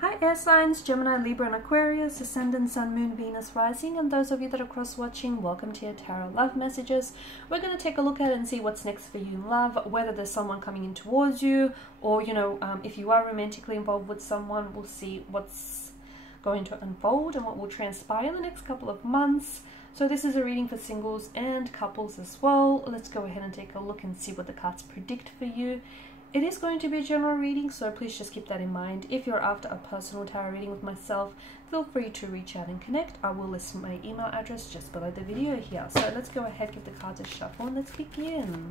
Hi air signs, Gemini, Libra and Aquarius, Ascendant, Sun, Moon, Venus, Rising, and those of you that are cross-watching, welcome to your Tarot Love Messages. We're going to take a look at it and see what's next for you in love, whether there's someone coming in towards you, or, if you are romantically involved with someone, we'll see what's going to unfold and what will transpire in the next couple of months. So this is a reading for singles and couples as well. Let's go ahead and take a look and see what the cards predict for you. It is going to be a general reading, so please just keep that in mind. If you're after a personal tarot reading with myself, feel free to reach out and connect. I will list my email address just below the video here. So let's go ahead, give the cards a shuffle, and let's begin.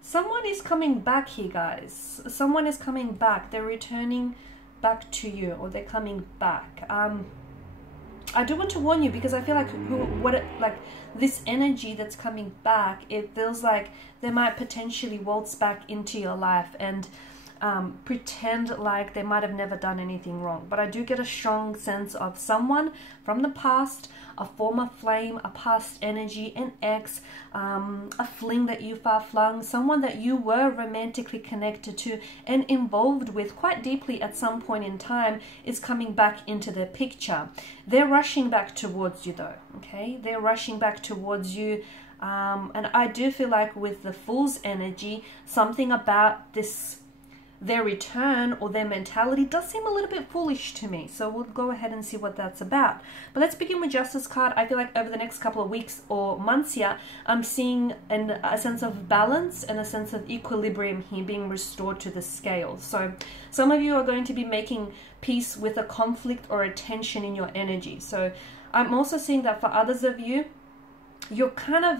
Someone is coming back here, guys. Someone is coming back. They're returning back to you, or they're coming back. I do want to warn you, because I feel like this energy that's coming back, it feels like they might potentially waltz back into your life and pretend like they might have never done anything wrong. But I do get a strong sense of someone from the past, a former flame, a past energy, an ex, a fling that you far flung, someone that you were romantically connected to and involved with quite deeply at some point in time is coming back into the picture. They're rushing back towards you though, okay? They're rushing back towards you. And I do feel like with the Fool's energy, something about their return or their mentality does seem a little bit foolish to me. So we'll go ahead and see what that's about. But let's begin with Justice card. I feel like over the next couple of weeks or months here, I'm seeing a sense of balance and a sense of equilibrium here being restored to the scale. So some of you are going to be making peace with a conflict or a tension in your energy. So I'm also seeing that for others of you, you're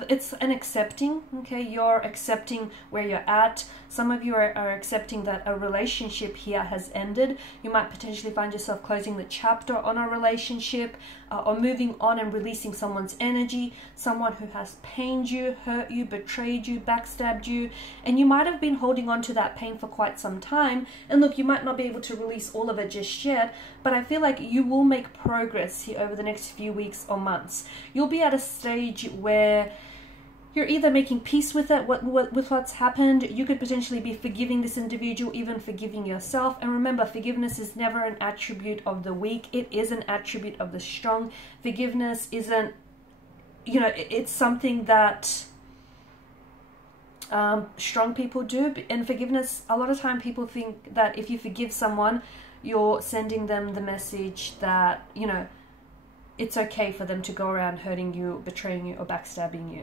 it's an accepting, okay? You're accepting where you're at. Some of you are accepting that a relationship here has ended. You might potentially find yourself closing the chapter on a relationship or moving on and releasing someone's energy, someone who has pained you, hurt you, betrayed you, backstabbed you, and you might have been holding on to that pain for quite some time. And look, you might not be able to release all of it just yet, but I feel like you will make progress here over the next few weeks or months. You'll be at a stage where you're either making peace with it, with what's happened. You could potentially be forgiving this individual, even forgiving yourself. And remember, forgiveness is never an attribute of the weak. It is an attribute of the strong. Forgiveness isn't, it's something that strong people do. And forgiveness, a lot of time people think that if you forgive someone, you're sending them the message that, it's okay for them to go around hurting you, betraying you, or backstabbing you.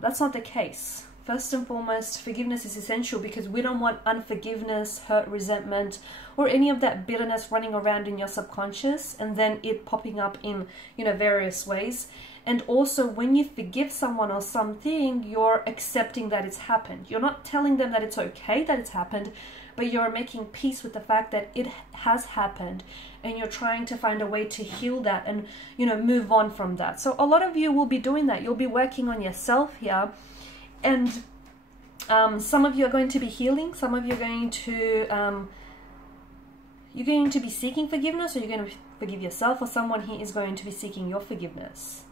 That's not the case. First and foremost, forgiveness is essential because we don't want unforgiveness, hurt, resentment, or any of that bitterness running around in your subconscious and then it popping up in, various ways. And also, when you forgive someone or something, you're accepting that it's happened. You're not telling them that it's okay that it's happened, but you're making peace with the fact that it has happened, and you're trying to find a way to heal that and, move on from that. So a lot of you will be doing that. You'll be working on yourself here, and some of you are going to be healing. Some of you are going to be seeking forgiveness, or you're going to forgive yourself, or someone here is going to be seeking your forgiveness.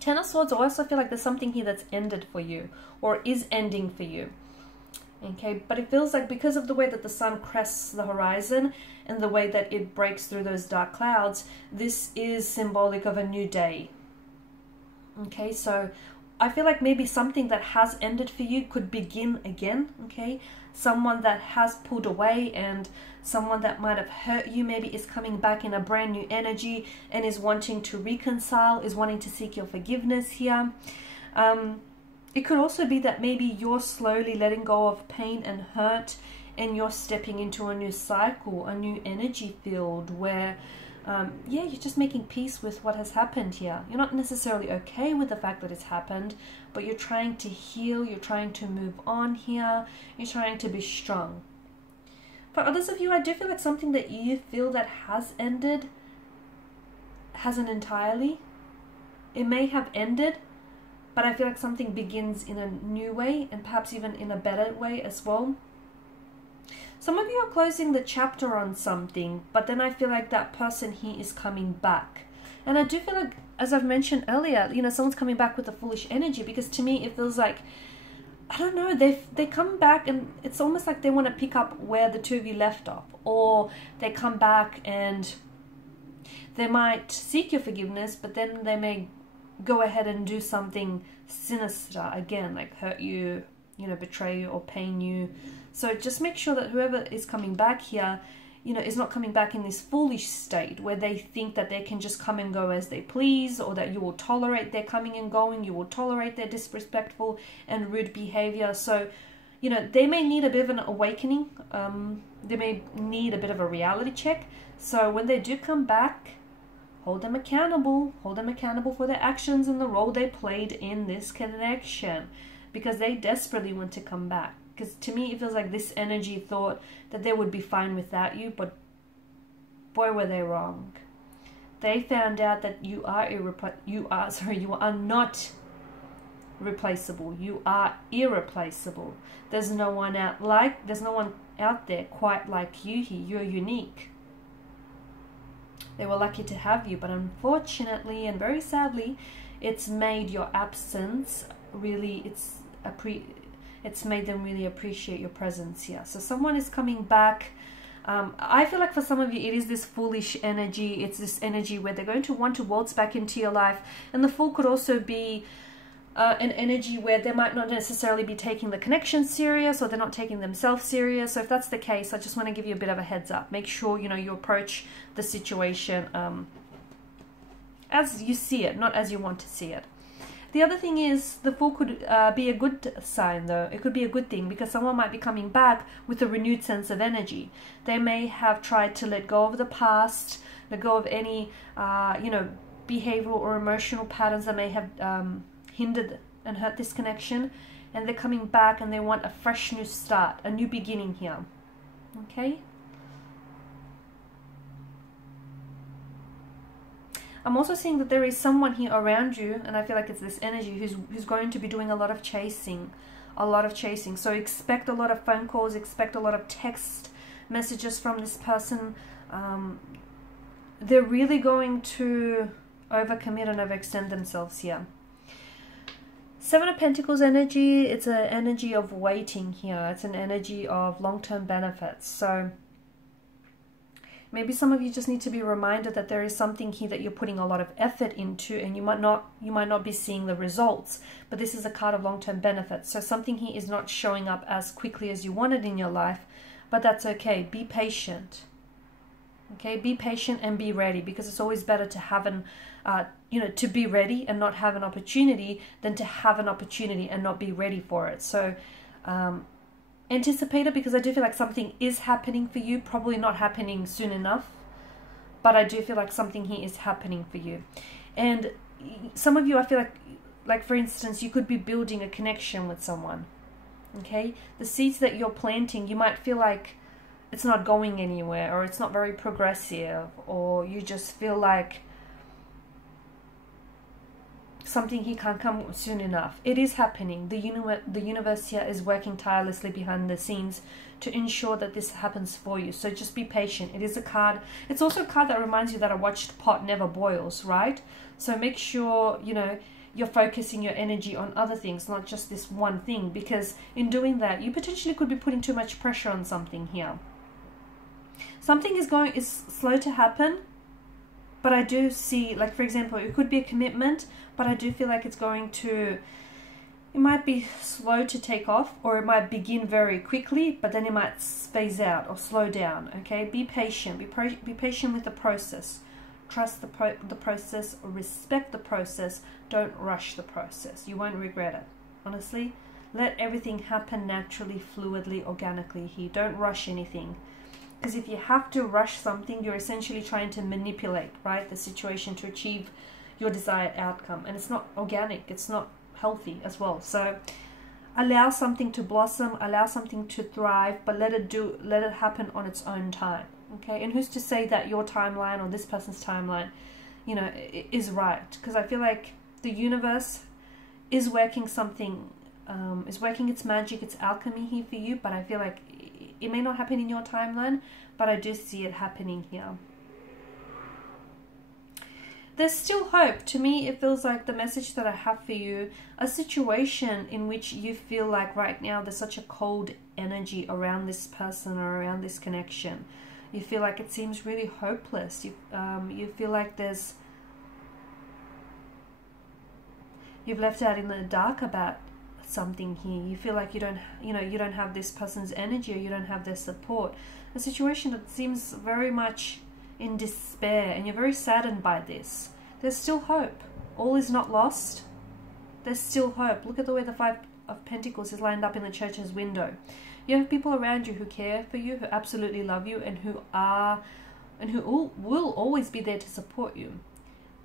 Ten of Swords, I also feel like there's something here that's ended for you or is ending for you. Okay, but it feels like because of the way that the sun crests the horizon and the way that it breaks through those dark clouds, this is symbolic of a new day. Okay, so I feel like maybe something that has ended for you could begin again, okay? Someone that has pulled away and someone that might have hurt you maybe is coming back in a brand new energy and is wanting to reconcile, is wanting to seek your forgiveness here. It could also be that maybe you're slowly letting go of pain and hurt and you're stepping into a new cycle, a new energy field where, you're just making peace with what has happened here. You're not necessarily okay with the fact that it's happened, but you're trying to heal, you're trying to move on here, you're trying to be strong. For others of you, I do feel like something that you feel that has ended hasn't entirely. It may have ended, but I feel like something begins in a new way and perhaps even in a better way as well. Some of you are closing the chapter on something, but then I feel like that person here is coming back. And I do feel like, as I've mentioned earlier, you know, someone's coming back with a foolish energy, because to me it feels like, I don't know, they come back and it's almost like they want to pick up where the two of you left off, or they come back and they might seek your forgiveness, but then they may go ahead and do something sinister again, like hurt you, you know, betray you or pain you. So just make sure that whoever is coming back here, you know, is not coming back in this foolish state where they think that they can just come and go as they please, or that you will tolerate their coming and going, you will tolerate their disrespectful and rude behavior. So, you know, they may need a bit of an awakening. They may need a bit of a reality check. So when they do come back, hold them accountable. Hold them accountable for their actions and the role they played in this connection, because they desperately want to come back. Because to me, it feels like this energy thought that they would be fine without you, but boy, were they wrong. They found out that you are not replaceable. You are irreplaceable. There's no one out there quite like you here. You're unique. They were lucky to have you, but unfortunately and very sadly, it's made your absence really, it's made them really appreciate your presence here. So someone is coming back. I feel like for some of you, it is this foolish energy. It's this energy where they're going to want to waltz back into your life. And the Fool could also be an energy where they might not necessarily be taking the connection serious, or they're not taking themselves serious. So if that's the case, I just want to give you a bit of a heads up. Make sure, you know, you approach the situation as you see it, not as you want to see it. The other thing is, the Fool could be a good sign, though. It could be a good thing, because someone might be coming back with a renewed sense of energy. They may have tried to let go of the past, let go of any, you know, behavioral or emotional patterns that may have hindered and hurt this connection. And they're coming back and they want a fresh new start, a new beginning here. Okay? I'm also seeing that there is someone here around you, and I feel like it's this energy who's going to be doing a lot of chasing. So expect a lot of phone calls, expect a lot of text messages from this person. They're really going to overcommit and overextend themselves here. Seven of Pentacles energy, it's an energy of waiting here. It's an energy of long-term benefits. So maybe some of you just need to be reminded that there is something here that you're putting a lot of effort into, and you might not be seeing the results, but this is a card of long-term benefits. So something here is not showing up as quickly as you wanted in your life, but that's okay. Be patient. Okay, be patient and be ready, because it's always better to have you know, to be ready and not have an opportunity than to have an opportunity and not be ready for it. So anticipate it, because I do feel like something is happening for you, probably not happening soon enough, but I do feel like something here is happening for you. And some of you, I feel like for instance, you could be building a connection with someone. Okay, the seeds that you're planting, you might feel like it's not going anywhere, or it's not very progressive, or you just feel like something here can't come soon enough. It is happening. The universe here is working tirelessly behind the scenes to ensure that this happens for you. So just be patient. It is a card. It's also a card that reminds you that a watched pot never boils, right? So make sure, you know, you're focusing your energy on other things, not just this one thing, because in doing that, you potentially could be putting too much pressure on something here. Something is slow to happen, but I do see, like for example, it could be a commitment, but I do feel like it's going to, it might be slow to take off, or it might begin very quickly, but then it might phase out or slow down. Okay, be patient. Be patient with the process. Trust the process, or respect the process. Don't rush the process. You won't regret it. Honestly, let everything happen naturally, fluidly, organically here. Don't rush anything. Because if you have to rush something, you're essentially trying to manipulate, right, the situation to achieve your desired outcome. And it's not organic. It's not healthy as well. So allow something to blossom, allow something to thrive, but let it happen on its own time. Okay? And who's to say that your timeline or this person's timeline, you know, is right? Because I feel like the universe is working something, is working its magic, its alchemy here for you, but I feel like it may not happen in your timeline, but I do see it happening here. There's still hope. To me, it feels like the message that I have for you, a situation in which you feel like right now there's such a cold energy around this person or around this connection. You feel like it seems really hopeless. You feel like you've left out in the dark about something here. You feel like you don't have this person's energy, or you don't have their support. A situation that seems very much in despair, and you're very saddened by this. There's still hope. All is not lost. There's still hope. Look at the way the Five of Pentacles is lined up in the Church's window. You have people around you who care for you, who absolutely love you, and who will always be there to support you.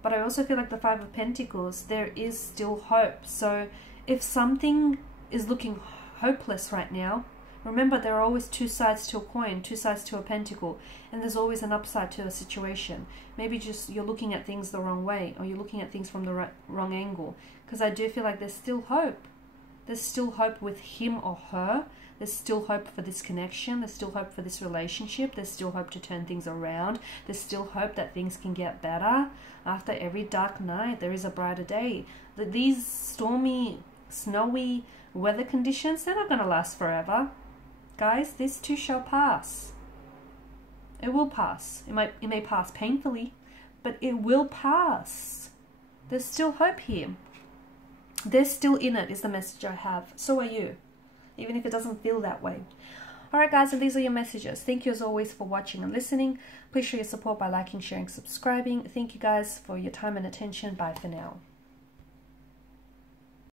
But I also feel like the Five of Pentacles, there is still hope. So if something is looking hopeless right now, remember, there are always two sides to a coin, two sides to a pentacle, and there's always an upside to a situation. Maybe just you're looking at things the wrong way, or you're looking at things from the wrong angle, because I do feel like there's still hope. There's still hope with him or her. There's still hope for this connection. There's still hope for this relationship. There's still hope to turn things around. There's still hope that things can get better. After every dark night, there is a brighter day. These stormy, snowy weather conditions, they're not going to last forever. Guys, this too shall pass. It will pass. It may pass painfully, but it will pass. There's still hope here. They're still in it is the message I have. So are you, even if it doesn't feel that way. Alright guys, and these are your messages. Thank you as always for watching and listening. Please show your support by liking, sharing, subscribing. Thank you guys for your time and attention. Bye for now.